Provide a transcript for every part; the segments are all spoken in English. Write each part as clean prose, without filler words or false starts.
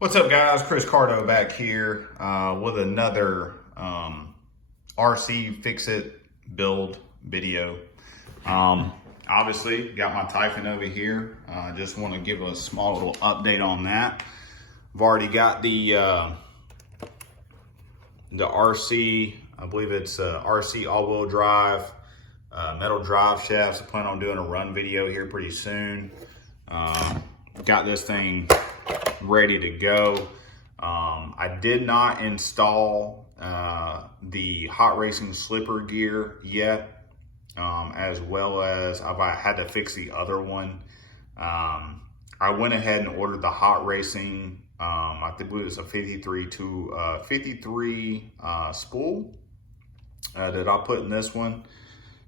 What's up, guys? Chris Cardo back here with another RC fix-it build video. Obviously, got my Typhon over here. Just want to give a small little update on that. I've already got the RC, I believe it's RC all-wheel drive, metal drive shafts. I plan on doing a run video here pretty soon. Got this thing ready to go. I did not install the hot racing slipper gear yet, as well as I had to fix the other one. I went ahead and ordered the hot racing, I think it was a 53 spool that I put in this one.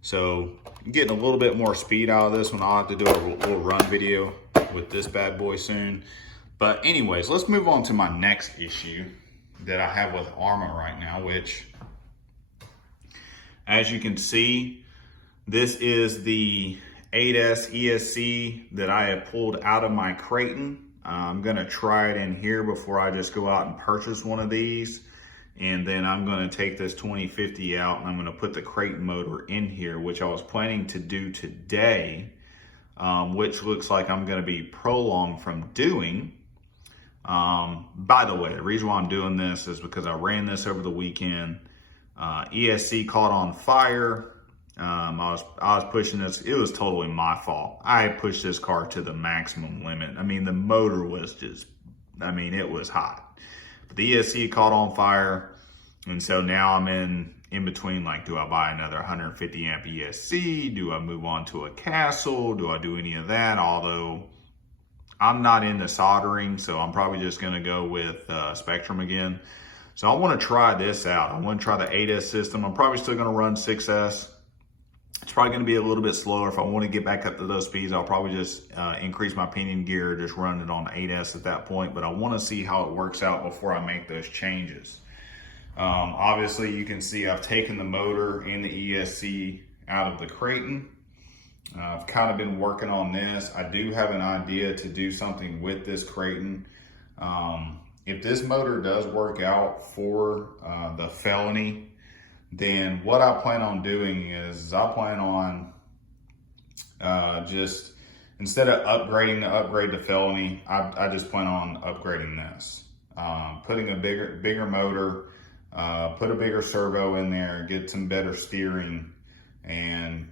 So getting a little bit more speed out of this one. I'll have to do a little run video with this bad boy soon. But anyways, let's move on to my next issue that I have with Arrma right now, which, as you can see, this is the 8S ESC that I have pulled out of my Creighton. I'm gonna try it in here before I just go out and purchase one of these. And then I'm gonna take this 2050 out and I'm gonna put the Creighton motor in here, which I was planning to do today, which looks like I'm gonna be prolonged from doing. By the way, the reason why I'm doing this is because I ran this over the weekend. ESC caught on fire. I was pushing this. It was totally my fault. I pushed this car to the maximum limit. I mean, the motor was just, it was hot. But the ESC caught on fire. And so now I'm in between, like, do I buy another 150 amp ESC? Do I move on to a Castle? Do I do any of that? Although I'm not into soldering, so I'm probably just gonna go with Spectrum again. So I wanna try this out. I wanna try the 8S system. I'm probably still gonna run 6S. It's probably gonna be a little bit slower. If I wanna get back up to those speeds, I'll probably just increase my pinion gear, just run it on 8S at that point. But I wanna see how it works out before I make those changes. Obviously, you can see I've taken the motor and the ESC out of the Creighton. I've kind of been working on this. I do have an idea to do something with this Creighton. If this motor does work out for the Felony, then what I plan on doing is I plan on just, instead of upgrading to upgrade to Felony, I just plan on upgrading this. Putting a bigger motor, put a bigger servo in there, get some better steering, and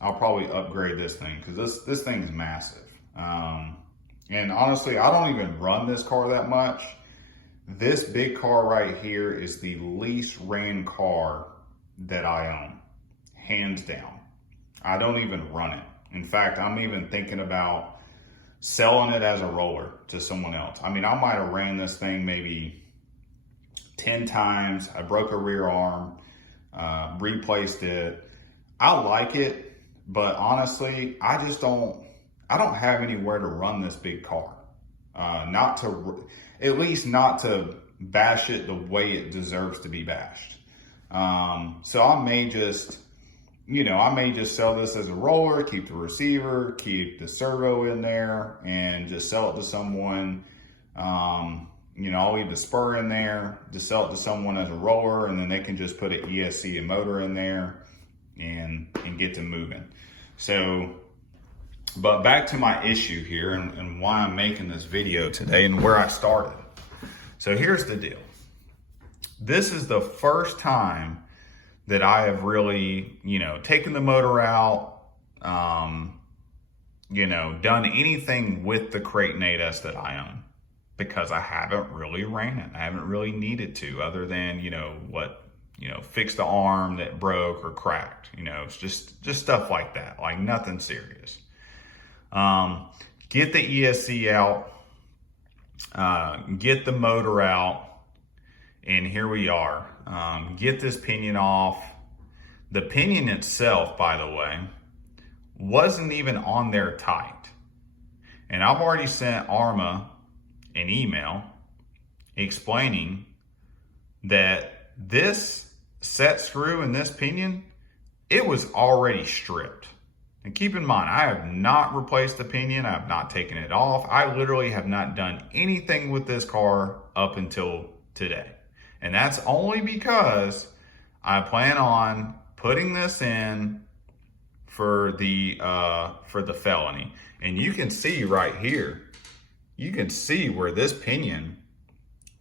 I'll probably upgrade this thing because this thing is massive. And honestly, I don't even run this car that much. This big car right here is the least ran car that I own, hands down. I don't even run it. In fact, I'm even thinking about selling it as a roller to someone else. I might have ran this thing maybe 10 times. I broke a rear arm, replaced it. I like it, but honestly, I don't have anywhere to run this big car. At least not to bash it the way it deserves to be bashed. So I may just sell this as a roller, keep the receiver, keep the servo in there, and just sell it to someone. I'll leave the spur in there, just sell it to someone as a roller, and then they can just put an ESC and motor in there and get to moving. So, but back to my issue here and why I'm making this video today and where I started. So here's the deal. This is the first time that I have really, taken the motor out, done anything with the Creighton 8S that I own, because I haven't really ran it. I haven't really needed to, other than, fix the arm that broke or cracked. It's just stuff like that, like nothing serious. Get the ESC out, get the motor out, and here we are. Get this pinion off. The pinion itself, by the way, wasn't even on there tight. And I've already sent Arrma an email explaining that this set screw in this pinion, it was already stripped. And keep in mind, I have not replaced the pinion. I have not taken it off. I literally have not done anything with this car up until today. And that's only because I plan on putting this in for the Felony. And you can see right here, you can see where this pinion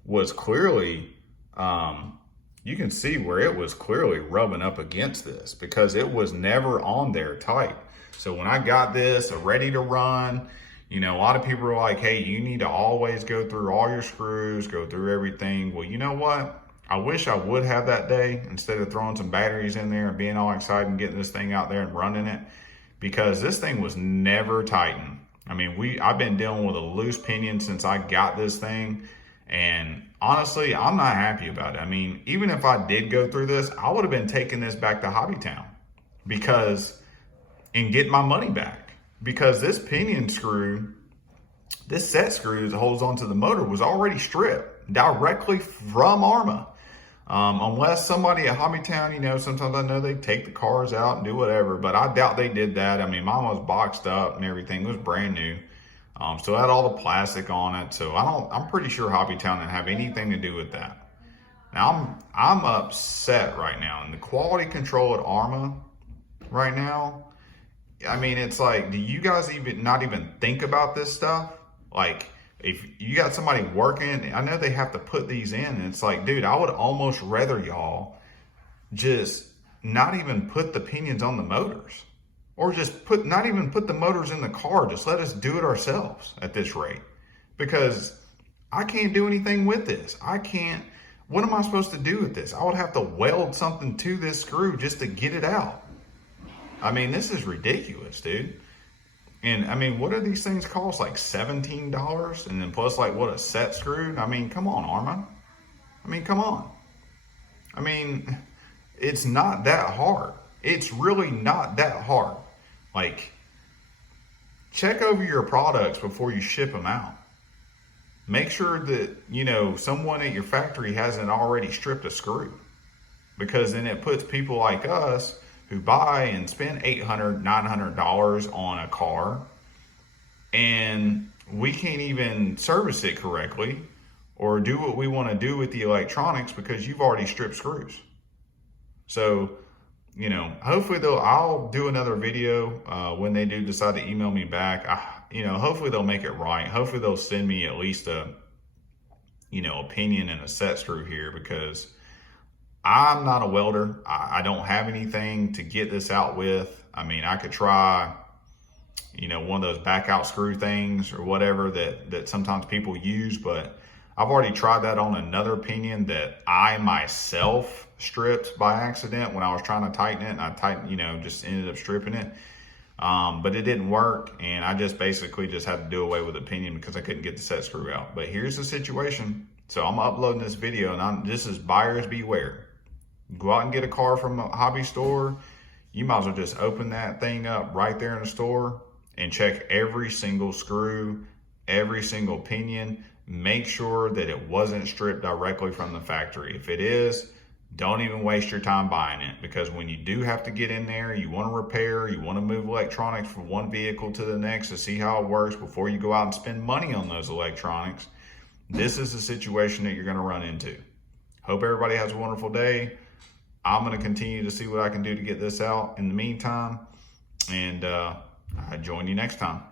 was clearly, you can see where it was clearly rubbing up against this because it was never on there tight. So when I got this ready to run, you know, a lot of people are like, hey, you need to always go through all your screws, go through everything. Well, you know what? I wish I would have that day instead of throwing some batteries in there and being all excited and getting this thing out there and running it, because this thing was never tightened. I mean, I've been dealing with a loose pinion since I got this thing. And honestly, I'm not happy about it. I mean, even if I did go through this, I would have been taking this back to Hobbytown and get my money back, because this pinion screw, this set screw that holds onto the motor was already stripped directly from Arrma. Unless somebody at Hobbytown, you know, sometimes I know they take the cars out and do whatever, but I doubt they did that. I mean, mine was boxed up and everything. It was brand new. So it had all the plastic on it. So I'm pretty sure Hobbytown didn't have anything to do with that. Now I'm upset right now, and the quality control at Arrma right now, I mean, it's like, do you guys not even think about this stuff? Like, if you got somebody working, I know they have to put these in, and it's like, dude, I would almost rather y'all just not even put the pinions on the motors, or just not even put the motors in the car. Just let us do it ourselves at this rate, because I can't do anything with this. What am I supposed to do with this? I would have to weld something to this screw just to get it out. I mean, this is ridiculous, dude. And I mean, what do these things cost? Like $17, and then plus like what, a set screw? I mean, come on, Arrma. I mean, come on. I mean, it's not that hard. It's really not that hard. Like, check over your products before you ship them out. Make sure that, you know, someone at your factory hasn't already stripped a screw, because then it puts people like us who buy and spend $800, $900 on a car, and we can't even service it correctly or do what we want to do with the electronics because you've already stripped screws. So, you know, hopefully I'll do another video when they do decide to email me back. You know, hopefully they'll make it right. Hopefully they'll send me at least a, you know, opinion and a set screw here, because I'm not a welder. I don't have anything to get this out with. I mean, I could try, you know, one of those back out screw things or whatever that sometimes people use, but I've already tried that on another pinion that I myself stripped by accident when I was trying to tighten it, and I you know, just ended up stripping it. But it didn't work, and I just basically just had to do away with the pinion because I couldn't get the set screw out. But here's the situation. So I'm uploading this video, and this is buyers beware. Go out and get a car from a hobby store. You might as well just open that thing up right there in the store and check every single screw, every single pinion. Make sure that it wasn't stripped directly from the factory. If it is, don't even waste your time buying it, because when you do have to get in there, you want to repair, you want to move electronics from one vehicle to the next to see how it works before you go out and spend money on those electronics. This is the situation that you're going to run into. Hope everybody has a wonderful day. I'm going to continue to see what I can do to get this out in the meantime, and I'll join you next time.